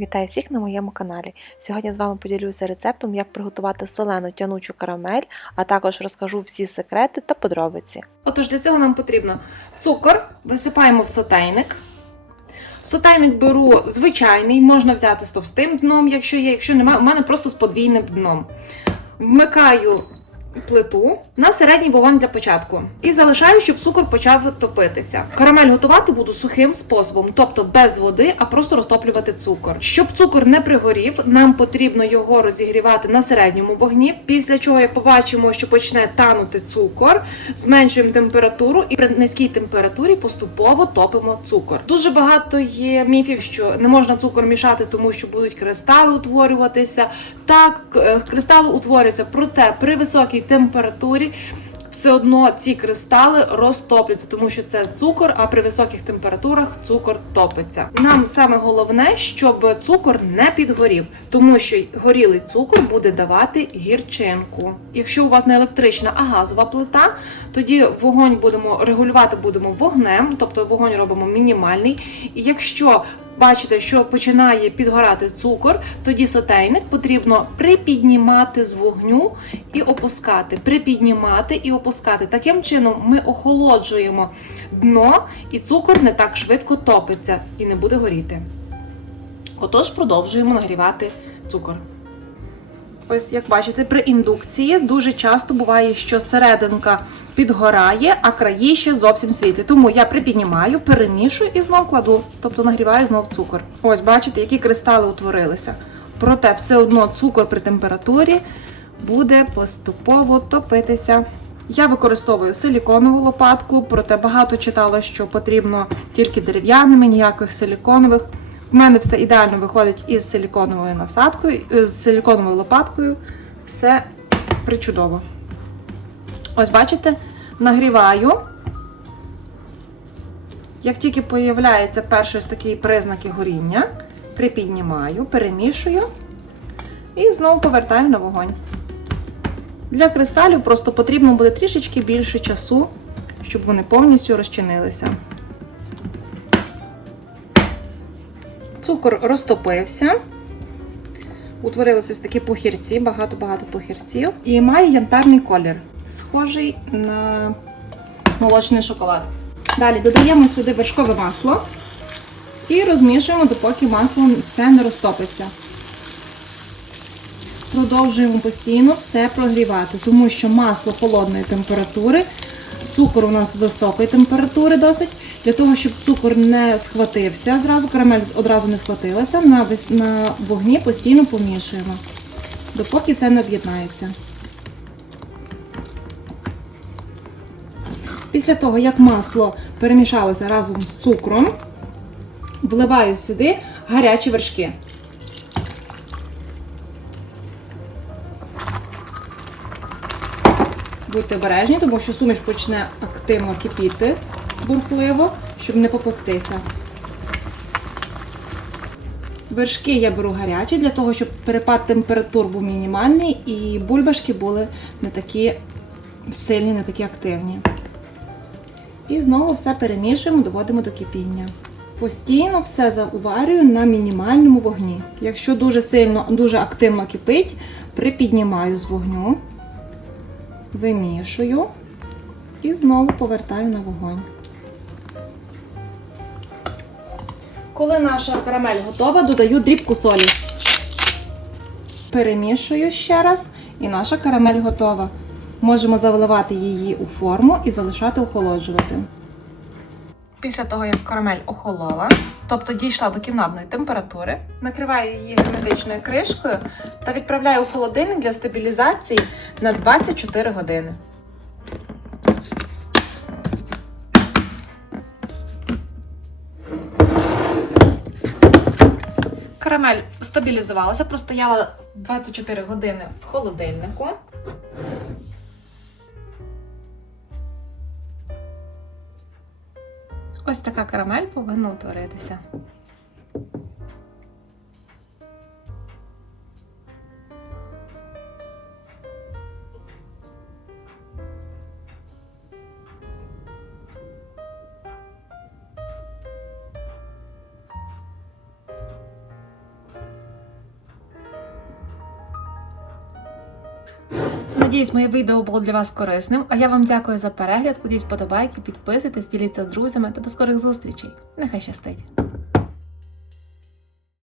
Вітаю всіх на моєму каналі. Сьогодні з вами поділюся рецептом, як приготувати солену тянучу карамель, а також розкажу всі секрети та подробиці. Отож, для цього нам потрібно цукор, висипаємо в сотейник. Сотейник беру звичайний, можна взяти з товстим дном, якщо є, якщо немає, у мене просто з подвійним дном. Вмикаю плиту на середній вогонь для початку і залишаю, щоб цукор почав топитися. Карамель готувати буду сухим способом, тобто без води, а просто розтоплювати цукор. Щоб цукор не пригорів, нам потрібно його розігрівати на середньому вогні. Після чого, як побачимо, що почне танути цукор, зменшуємо температуру і при низькій температурі поступово топимо цукор. Дуже багато є міфів, що не можна цукор мішати, тому що будуть кристали утворюватися. Так, е, кристали утворюються, проте при високій температурі. Все одно ці кристали розтопляться, тому що це цукор, а при високих температурах цукор топиться. Нам саме головне, щоб цукор не підгорів, тому що горілий цукор буде давати гірчинку. Якщо у вас не електрична, а газова плита, тоді вогонь будемо регулювати будемо вогнем, тобто вогонь робимо мінімальний. І якщо бачите, що починає підгорати цукор, тоді сотейник потрібно припіднімати з вогню і опускати. Припіднімати і опускати. Таким чином ми охолоджуємо дно, і цукор не так швидко топиться і не буде горіти. Отож, продовжуємо нагрівати цукор. Ось, як бачите, при індукції дуже часто буває, що серединка підгорає, а краї ще зовсім світлі. Тому я припіднімаю, перемішую і знов кладу, тобто нагріваю знов цукор. Ось, бачите, які кристали утворилися. Проте все одно цукор при температурі буде поступово топитися. Я використовую силіконову лопатку, проте багато читала, що потрібно тільки дерев'яними, ніяких силіконових. У мене все ідеально виходить із силіконовою насадкою, е, з силіконовою лопаткою. Все причудово. Ось бачите, нагріваю. Як тільки появляється перший ось такий признаки горіння, припіднімаю, перемішую і знову повертаю на вогонь. Для кристалів просто потрібно буде трішечки більше часу, щоб вони повністю розчинилися. Цукор розтопився. Утворилися ось такі похірці, багато-багато похірців. І має янтарний колір, схожий на молочний шоколад. Далі додаємо сюди вершкове масло і розмішуємо, допоки масло все не розтопиться. Продовжуємо постійно все прогрівати, тому що масло холодної температури, цукор у нас високої температури досить. Для того, щоб цукор не схватився, зразу карамель одразу не схватилася, на, на вогні постійно помішуємо, допоки все не об'єднається. Після того, як масло перемішалося разом з цукром, вливаю сюди гарячі вершки. Будьте обережні, тому що суміш почне активно кипіти бурхливо, щоб не попектися. Вершки я беру гарячі для того, щоб перепад температур був мінімальний і бульбашки були не такі сильні, не такі активні. І знову все перемішуємо, доводимо до кипіння. Постійно все зауварюю на мінімальному вогні. Якщо дуже сильно, дуже активно кипить, припіднімаю з вогню, вимішую і знову повертаю на вогонь. Коли наша карамель готова, додаю дрібку солі. Перемішую ще раз, і наша карамель готова. Можемо заливати її у форму і залишати охолоджувати. Після того, як карамель охолола, тобто дійшла до кімнатної температури, накриваю її герметичною кришкою та відправляю у холодильник для стабілізації на 24 години. Карамель стабілізувалася, простояла 24 години в холодильнику. Ось така карамель повинна утворитися. Надіюсь, моє відео було для вас корисним. А я вам дякую за перегляд. Кладіть вподобайки, підписуйтесь, діліться з друзями та до скорих зустрічей. Нехай щастить!